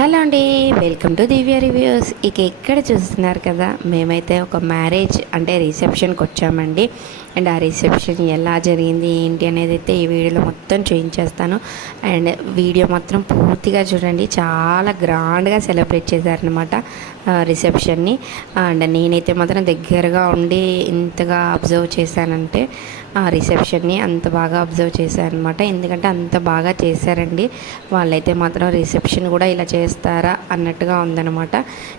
Hello అండి welcome to Divya reviews. ఇక ఇక్కడ చూస్తున్నారు కదా మేమైతే ఒక మ్యారేజ్ అంటే రిసెప్షన్కి వచ్చామండి. అండ్ ఆ రిసెప్షన్ ఎలా జరిగింది ఏంటి అనేది అయితే ఈ వీడియోలో మొత్తం చూపించేస్తాను. అండ్ వీడియో మాత్రం పూర్తిగా చూడండి చాలా గ్రాండ్గా సెలబ్రేట్ చేశారనమాట రిసెప్షన్ని అండ్ నేనైతే మాత్రం దగ్గరగా ఉండి ఇంతగా అబ్జర్వ్ చేశానంటే ఆ రిసెప్షన్ని అంత బాగా అబ్జర్వ్ చేశారనమాట. ఎందుకంటే అంత బాగా చేశారండి. వాళ్ళైతే మాత్రం రిసెప్షన్ కూడా ఇలా చేస్తారా అన్నట్టుగా ఉందనమాట.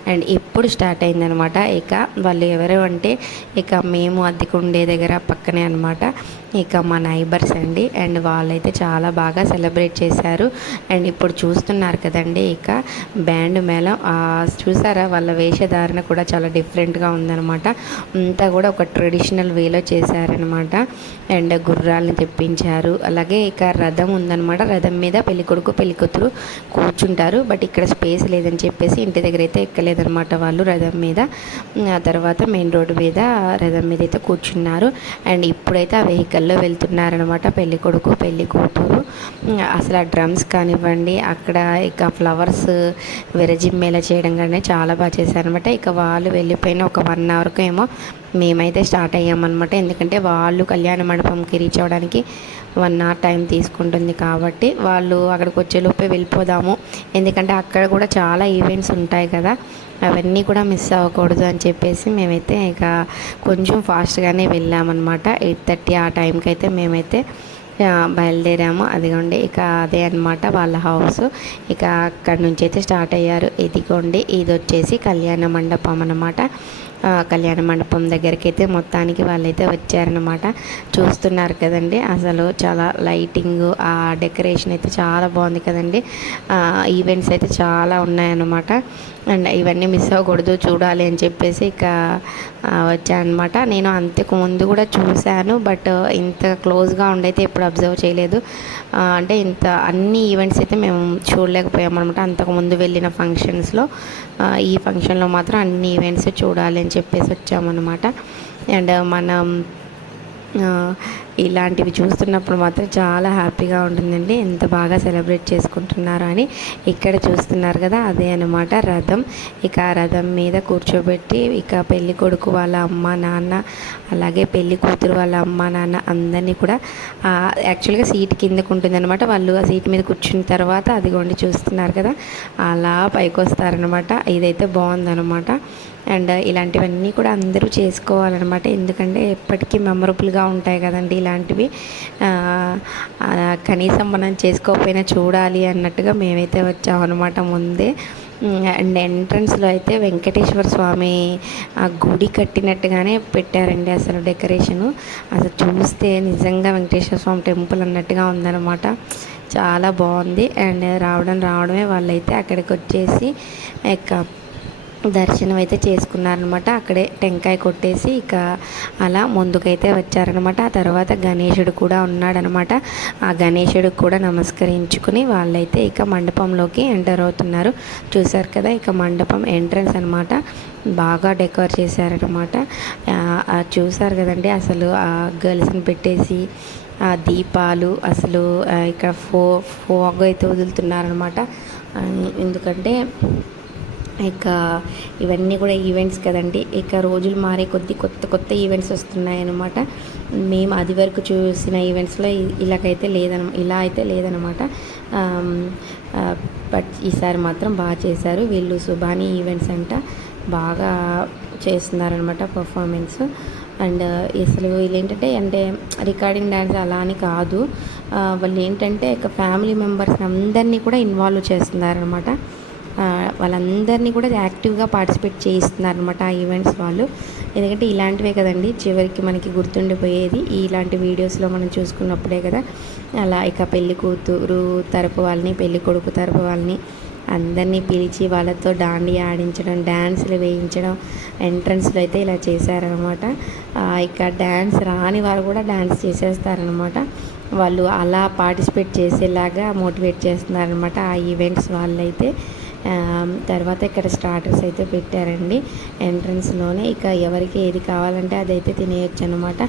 అండ్ ఇప్పుడు స్టార్ట్ అయిందనమాట. ఇక వాళ్ళు ఎవరు అంటే ఇక మేము అద్దెకు ఉండే దగ్గర పక్కనే అనమాట. ఇక మా నైబర్స్ అండి అండ్ వాళ్ళైతే చాలా బాగా సెలబ్రేట్ చేశారు. అండ్ ఇప్పుడు చూస్తున్నారు కదండి ఇక బ్యాండ్ మేళం. చూసారా వాళ్ళ వేషధారణ కూడా చాలా డిఫరెంట్గా ఉందన్నమాట. అంతా కూడా ఒక ట్రెడిషనల్ వేలో చేశారనమాట అండ్ గుర్రాలను తెప్పించారు. అలాగే ఇక రథం ఉందన్నమాట. రథం మీద పెళ్ళికొడుకు పెళ్ళికూతురు కూర్చుంటారు. బట్ ఇక్కడ స్పేస్ లేదని చెప్పేసి ఇంటి దగ్గర అయితే ఎక్కలేదన్నమాట వాళ్ళు రథం మీద. ఆ తర్వాత మెయిన్ రోడ్డు మీద రథం మీద అయితే కూర్చున్నారు. అండ్ ఇప్పుడైతే ఆ వెహికల్ వెహికల్లో వెళ్తున్నారనమాట పెళ్ళి కొడుకు పెళ్ళి కూతురు. అసలు ఆ డ్రమ్స్ కానివ్వండి అక్కడ ఇక ఫ్లవర్స్ విరజిమ్మేలా చేయడం కానీ చాలా బాగా చేశారనమాట ఇక వాళ్ళు వెళ్ళిపోయిన ఒక వన్ అవర్కు ఏమో మేమైతే స్టార్ట్ అయ్యామన్నమాట. ఎందుకంటే వాళ్ళు కళ్యాణ మండపంకి రీచ్ అవ్వడానికి వన్ అవర్ టైం తీసుకుంటుంది కాబట్టి వాళ్ళు అక్కడికి వచ్చేలోపే వెళ్ళిపోదాము. ఎందుకంటే అక్కడ కూడా చాలా ఈవెంట్స్ ఉంటాయి కదా. అవన్నీ కూడా మిస్ అవ్వకూడదు అని చెప్పేసి మేమైతే ఇక కొంచెం ఫాస్ట్గానే వెళ్ళామన్నమాట. ఎయిట్ థర్టీ ఆ టైంకి అయితే మేమైతే బయలుదేరాము. అదిగోండి ఇక అదే అన్నమాట వాళ్ళ హౌస్ ఇక అక్కడ నుంచి అయితే స్టార్ట్ అయ్యారు. ఇదిగోండి ఇది వచ్చేసి కళ్యాణ మండపం అనమాట కళ్యాణ మండపం దగ్గరికి అయితే మొత్తానికి వాళ్ళైతే వచ్చారనమాట చూస్తున్నారు కదండి అసలు చాలా లైటింగ్ ఆ డెకరేషన్ అయితే చాలా బాగుంది కదండి. ఈవెంట్స్ అయితే చాలా ఉన్నాయన్నమాట. అండ్ ఇవన్నీ మిస్ అవ్వకూడదు చూడాలి అని చెప్పేసి ఇక వచ్చానమాట నేను అంతకు ముందు కూడా చూశాను బట్ ఇంత క్లోజ్గా ఉండైతే ఎప్పుడు అబ్జర్వ్ చేయలేదు. అంటే ఇంత అన్ని ఈవెంట్స్ అయితే మేము చూడలేకపోయాం అనమాట అంతకు ముందు వెళ్ళిన ఫంక్షన్స్లో. ఈ ఫంక్షన్లో మాత్రం అన్ని ఈవెంట్స్ చూడాలి అని చెప్పేసి వచ్చామన్నమాట. అండ్ మనం ఇలాంటివి చూస్తున్నప్పుడు మాత్రం చాలా హ్యాపీగా ఉంటుందండి. ఎంత బాగా సెలబ్రేట్ చేసుకుంటున్నారు అని ఇక్కడ చూస్తున్నారు కదా అదే అనమాట రథం. ఇక ఆ రథం మీద కూర్చోబెట్టి ఇక పెళ్ళి కొడుకు వాళ్ళ అమ్మ నాన్న అలాగే పెళ్ళి కూతురు వాళ్ళ అమ్మ నాన్న అందరినీ కూడా యాక్చువల్గా సీట్ కిందకు ఉంటుందన్నమాట. వాళ్ళు ఆ సీట్ మీద కూర్చున్న తర్వాత అదిగోండి చూస్తున్నారు కదా అలా పైకి వస్తారనమాట ఇదైతే బాగుందనమాట అండ్ ఇలాంటివన్నీ కూడా అందరూ చేసుకోవాలన్నమాట. ఎందుకంటే ఎప్పటికీ మెమరబుల్గా ఉంటాయి కదండి ఇలాంటివి. కనీసం మనం చేసుకోకపోయినా చూడాలి అన్నట్టుగా మేమైతే వచ్చామన్నమాట ముందే. అండ్ ఎంట్రన్స్లో అయితే వెంకటేశ్వర స్వామి ఆ గుడి కట్టినట్టుగానే పెట్టారండి అసలు డెకరేషను. అసలు చూస్తే నిజంగా వెంకటేశ్వర స్వామి టెంపుల్ అన్నట్టుగా ఉందన్నమాట. చాలా బాగుంది. అండ్ రావడం రావడమే వాళ్ళైతే అక్కడికి వచ్చేసి ఇక దర్శనం అయితే చేసుకున్నారనమాట. అక్కడే టెంకాయ కొట్టేసి ఇక అలా ముందుకైతే వచ్చారనమాట. ఆ తర్వాత గణేశుడు కూడా ఉన్నాడనమాట. ఆ గణేశుడికి కూడా నమస్కరించుకుని వాళ్ళైతే ఇక మండపంలోకి ఎంటర్ అవుతున్నారు. చూసారు కదా ఇక మండపం ఎంట్రన్స్ అనమాట. బాగా డెకరేట్ చేశారనమాట. చూశారు చూసారు కదండి అసలు ఆ గర్ల్స్ని పెట్టేసి ఆ దీపాలు అసలు ఇక్కడ ఫో ఫోగ్ అయితే వదులుతున్నారనమాట. ఎందుకంటే ఇక ఇవన్నీ కూడా ఈవెంట్స్ కదండి. ఇక రోజులు మారే కొద్దీ కొత్త కొత్త ఈవెంట్స్ వస్తున్నాయన్నమాట. మేము అది వరకు చూసిన ఈవెంట్స్లో ఇలాగైతే లేదన ఇలా అయితే లేదనమాట బట్ ఈసారి మాత్రం బాగా చేశారు. వీళ్ళు సుభాని ఈవెంట్స్ అంట బాగా చేస్తున్నారనమాట పర్ఫార్మెన్స్ అండ్ అసలు వీళ్ళు ఏంటంటే అంటే రికార్డింగ్ డ్యాన్స్ అలా అని కాదు. వాళ్ళు ఏంటంటే ఇక ఫ్యామిలీ మెంబర్స్ అందరినీ కూడా ఇన్వాల్వ్ చేస్తున్నారనమాట అనమాట వాళ్ళందరినీ కూడా యాక్టివ్గా పార్టిసిపేట్ చేయిస్తున్నారు అనమాట ఆ ఈవెంట్స్ వాళ్ళు. ఎందుకంటే ఇలాంటివే కదండి చివరికి మనకి గుర్తుండిపోయేది ఇలాంటి వీడియోస్లో మనం చూసుకున్నప్పుడే కదా. అలా ఇక పెళ్ళి కూతురు తరపు వాళ్ళని పెళ్ళి కొడుకు తరపు వాళ్ళని అందరినీ పిలిచి వాళ్ళతో డాండి ఆడించడం డ్యాన్సులు వేయించడం ఎంట్రన్స్లో అయితే ఇలా చేశారనమాట ఇక డ్యాన్స్ రాని వారు కూడా డ్యాన్స్ చేసేస్తారనమాట వాళ్ళు అలా పార్టిసిపేట్ చేసేలాగా మోటివేట్ చేస్తున్నారనమాట ఆ ఈవెంట్స్ వాళ్ళైతే. తర్వాత ఇక్కడ స్టార్టర్స్ అయితే పెట్టారండి. ఎంట్రన్స్లోనే ఇక ఎవరికి ఏది కావాలంటే అదైతే తినేయచ్చు అనమాట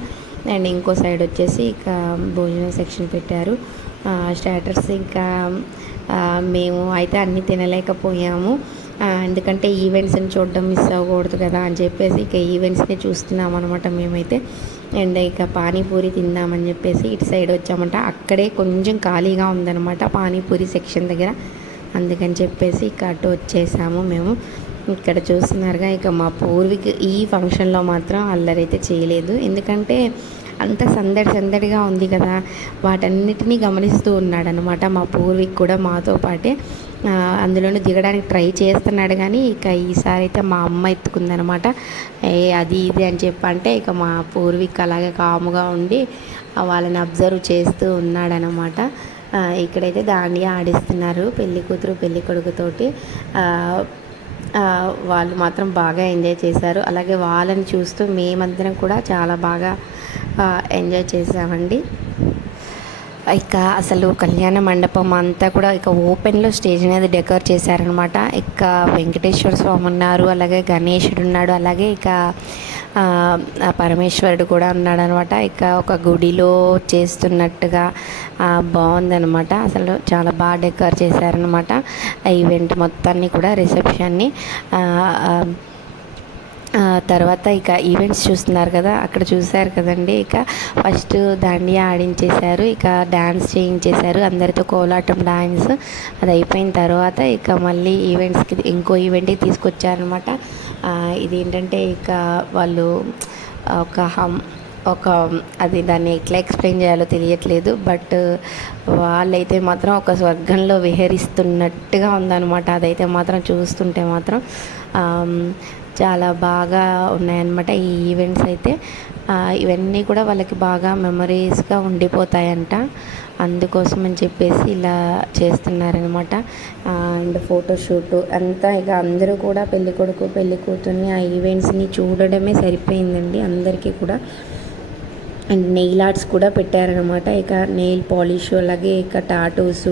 అండ్ ఇంకో సైడ్ వచ్చేసి ఇక భోజనం సెక్షన్ పెట్టారు. స్టార్టర్స్ ఇంకా మేము అయితే అన్నీ తినలేకపోయాము. ఎందుకంటే ఈవెంట్స్ని చూడడం మిస్ అవ్వకూడదు కదా అని చెప్పేసి ఇక ఈవెంట్స్ని చూస్తున్నాం అనమాట మేమైతే. అండ్ ఇక పానీపూరి తిందామని చెప్పేసి ఇటు సైడ్ వచ్చామంట. అక్కడే కొంచెం ఖాళీగా ఉందన్నమాట పానీపూరి సెక్షన్ దగ్గర. అందుకని చెప్పేసి ఇక అటు వచ్చేసాము మేము. ఇక్కడ చూస్తున్నారుగా ఇక మా పూర్వీకు ఈ ఫంక్షన్లో మాత్రం అల్లరైతే చేయలేదు. ఎందుకంటే అంత సందడి సందడిగా ఉంది కదా వాటన్నిటినీ గమనిస్తూ ఉన్నాడనమాట మా పూర్వీక్ కూడా మాతో పాటే. అందులోనూ దిగడానికి ట్రై చేస్తున్నాడు కానీ ఇక ఈసారి అయితే మా అమ్మ ఎత్తుకుందనమాట. ఏ అది ఇది అని చెప్పంటే ఇక మా పూర్వీక్ అలాగే కాముగా ఉండి వాళ్ళని అబ్జర్వ్ చేస్తూ ఉన్నాడనమాట. ఇక్కడైతే దాండియా ఆడిస్తున్నారు పెళ్ళి కూతురు పెళ్ళి కొడుకుతోటి. వాళ్ళు మాత్రం బాగా ఎంజాయ్ చేశారు. అలాగే వాళ్ళని చూస్తూ మేమందరం కూడా చాలా బాగా ఎంజాయ్ చేసామండి ఇక అసలు కళ్యాణ మండపం అంతా కూడా ఇక ఓపెన్లో స్టేజ్ అనేది డెకరేట్ చేశారనమాట ఇక వెంకటేశ్వర స్వామి ఉన్నారు అలాగే గణేశుడు ఉన్నాడు అలాగే ఇక పరమేశ్వరుడు కూడా ఉన్నాడనమాట ఇక ఒక గుడిలో చేస్తున్నట్టుగా బాగుందనమాట అసలు చాలా బాగా డెకరేట్ చేశారనమాట ఈవెంట్ మొత్తాన్ని కూడా రిసెప్షన్ని తర్వాత ఇక ఈవెంట్స్ చూస్తున్నారు కదా అక్కడ చూశారు కదండి. ఇక ఫస్ట్ దాండియా ఆడించేశారు ఇక డ్యాన్స్ చేయించేశారు అందరితో కోలాటం డ్యాన్స్ అది అయిపోయిన తర్వాత ఇక మళ్ళీ ఈవెంట్స్కి ఇంకో ఈవెంట్కి తీసుకొచ్చారనమాట ఇది ఏంటంటే ఇక వాళ్ళు ఒక హమ్ ఒక అది దాన్ని ఎట్లా ఎక్స్ప్లెయిన్ చేయాలో తెలియట్లేదు బట్ వాళ్ళైతే మాత్రం ఒక స్వర్గంలో విహరిస్తున్నట్టుగా ఉందన్నమాట. అదైతే మాత్రం చూస్తుంటే మాత్రం చాలా బాగా ఉన్నాయన్నమాట ఈ ఈవెంట్స్ అయితే. ఇవన్నీ కూడా వాళ్ళకి బాగా మెమరీస్గా ఉండిపోతాయంట. అందుకోసం అని చెప్పేసి ఇలా చేస్తున్నారనమాట అండ్ ఫోటోషూట్ అంతా ఇక అందరూ కూడా పెళ్ళి కొడుకు పెళ్ళి కూతుర్ని ఆ ఈవెంట్స్ని చూడడమే సరిపోయిందండి. అందరికీ కూడా. అండ్ నెయిల్ ఆర్ట్స్ కూడా పెట్టారనమాట ఇక నెయిల్ పాలిష్ అలాగే ఇక టాటూస్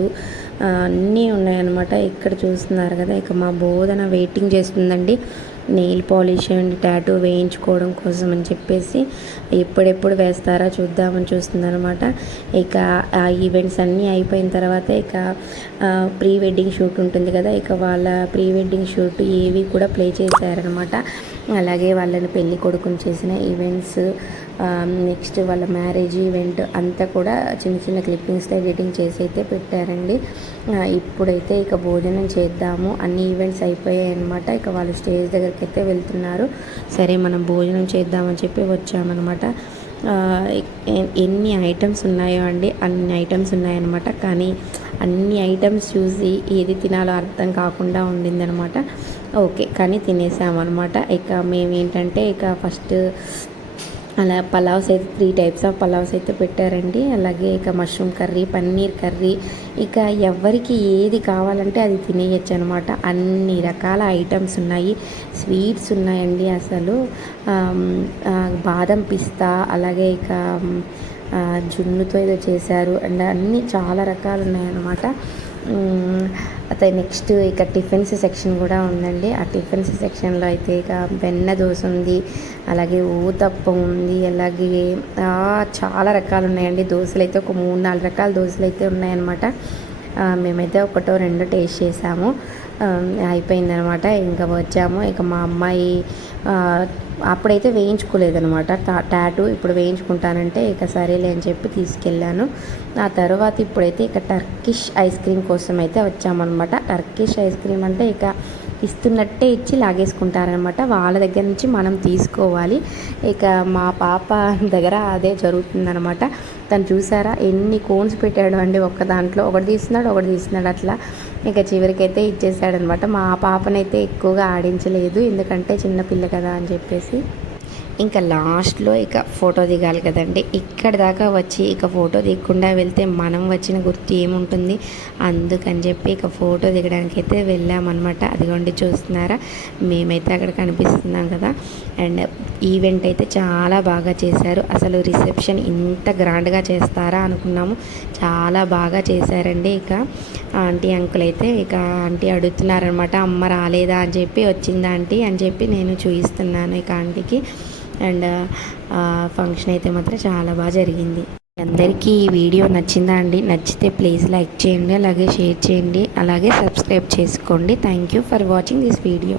అన్నీ ఉన్నాయన్నమాట. ఇక్కడ చూస్తున్నారు కదా ఇక మా బోధన వెయిటింగ్ చేస్తుందండి. నెయిల్ పాలిష్ అండ్ టాటూ వేయించుకోవడం కోసం అని చెప్పేసి ఎప్పుడెప్పుడు వేస్తారా చూద్దామని చూస్తుందనమాట ఇక ఆ ఈవెంట్స్ అన్నీ అయిపోయిన తర్వాత ఇక ప్రీ వెడ్డింగ్ షూట్ ఉంటుంది కదా ఇక వాళ్ళ ప్రీ వెడ్డింగ్ షూట్ ఏవి కూడా ప్లే చేశారనమాట అలాగే వాళ్ళని పెళ్ళి కొడుకుని చేసిన ఈవెంట్స్ నెక్స్ట్ వాళ్ళ మ్యారేజ్ ఈవెంట్ అంతా కూడా చిన్న చిన్న క్లిప్పింగ్స్ ఎడిటింగ్ చేసి అయితే పెట్టారండి. ఇప్పుడైతే ఇక భోజనం చేద్దాము అన్ని ఈవెంట్స్ అయిపోయాయి అనమాట ఇక వాళ్ళు స్టేజ్ దగ్గర దగ్గరికి అయితే వెళ్తున్నారు సరే మనం భోజనం చేద్దామని చెప్పి వచ్చామన్నమాట. ఎన్ని ఐటమ్స్ ఉన్నాయో అండి? అన్ని ఐటమ్స్ ఉన్నాయన్నమాట. కానీ అన్ని ఐటమ్స్ చూసి ఏది తినాలో అర్థం కాకుండా ఉండిందనమాట ఓకే కానీ తినేసామన్నమాట. ఇక మేము ఏంటంటే ఇక ఫస్ట్ అలా పలావ్స్ అయితే త్రీ టైప్స్ ఆఫ్ పలావ్స్ అయితే పెట్టారండి. అలాగే ఇక మష్రూమ్ కర్రీ పన్నీర్ కర్రీ. ఇక ఎవరికి ఏది కావాలంటే అది తినేయచ్చు అనమాట అన్ని రకాల ఐటమ్స్ ఉన్నాయి. స్వీట్స్ ఉన్నాయండి అసలు. బాదం పిస్తా అలాగే ఇక జున్నుతో ఏదో చేశారు. అండ్ అన్నీ చాలా రకాలు ఉన్నాయన్నమాట. మ్మ్. అయితే నెక్స్ట్ ఇక టిఫిన్స్ సెక్షన్ కూడా ఉందండి. ఆ టిఫిన్స్ సెక్షన్లో అయితే ఇక వెన్న దోశ ఉంది అలాగే ఊతప్పం ఉంది అలాగే చాలా రకాలు ఉన్నాయండి. దోశలు అయితే ఒక మూడు నాలుగు రకాల దోశలు అయితే ఉన్నాయన్నమాట. మేమైతే ఒకటో రెండో టేస్ట్ చేసాము. అయిపోయిందనమాట. ఇంకా వచ్చాము. ఇక మా అమ్మాయి అప్పుడైతే వేయించుకోలేదనమాట. టా- టాటూ ఇప్పుడు వేయించుకుంటానంటే ఇక సరేలే అని చెప్పి తీసుకెళ్ళాను. ఆ తర్వాత ఇప్పుడైతే ఇక టర్కిష్ ఐస్ క్రీమ్ కోసం అయితే వచ్చామన్నమాట టర్కిష్ ఐస్ క్రీమ్ అంటే ఇక ఇస్తున్నట్టే ఇచ్చి లాగేసుకుంటారనమాట. వాళ్ళ దగ్గర నుంచి మనం తీసుకోవాలి. ఇక మా పాప దగ్గర అదే జరుగుతుందనమాట. తను చూసారా? ఎన్ని కోన్స్ పెట్టాడు అండి ఒక్క దాంట్లో. ఒకటి తీస్తున్నాడు ఒకటి తీస్తున్నాడు అట్లా. ఇక చివరికైతే ఇచ్చేసాడనమాట. మా పాపనైతే ఎక్కువగా ఆడించలేదు. ఎందుకంటే చిన్నపిల్ల కదా అని చెప్పేసి. ఇంకా లాస్ట్లో ఇక ఫోటో దిగాలి కదండి. ఇక్కడ దాకా వచ్చి ఇక ఫోటో దిగకుండా వెళ్తే మనం వచ్చిన గుర్తు ఏముంటుంది? అందుకని చెప్పి ఇక ఫోటో దిగడానికి అయితే వెళ్ళామన్నమాట. అదిగోండి చూస్తున్నారా? మేమైతే అక్కడ కనిపిస్తున్నాం కదా. అండ్ ఈవెంట్ అయితే చాలా బాగా చేశారు. అసలు రిసెప్షన్ ఇంత గ్రాండ్గా చేస్తారా అనుకున్నాము. చాలా బాగా చేశారండి ఇక. ఆంటీ అంకుల్ అయితే ఇక ఆంటీ అడుగుతున్నారనమాట అమ్మ రాలేదా అని చెప్పి వచ్చిందా ఆంటీ అని చెప్పి నేను చూపిస్తున్నాను ఇక ఆంటీకి. అండ్ ఫంక్షన్ అయితే మాత్రం చాలా బాగా జరిగింది. అందరికీ ఈ వీడియో నచ్చిందా అండి? నచ్చితే ప్లీజ్ లైక్ చేయండి అలాగే షేర్ చేయండి అలాగే సబ్స్క్రైబ్ చేసుకోండి. Thank you for watching this video.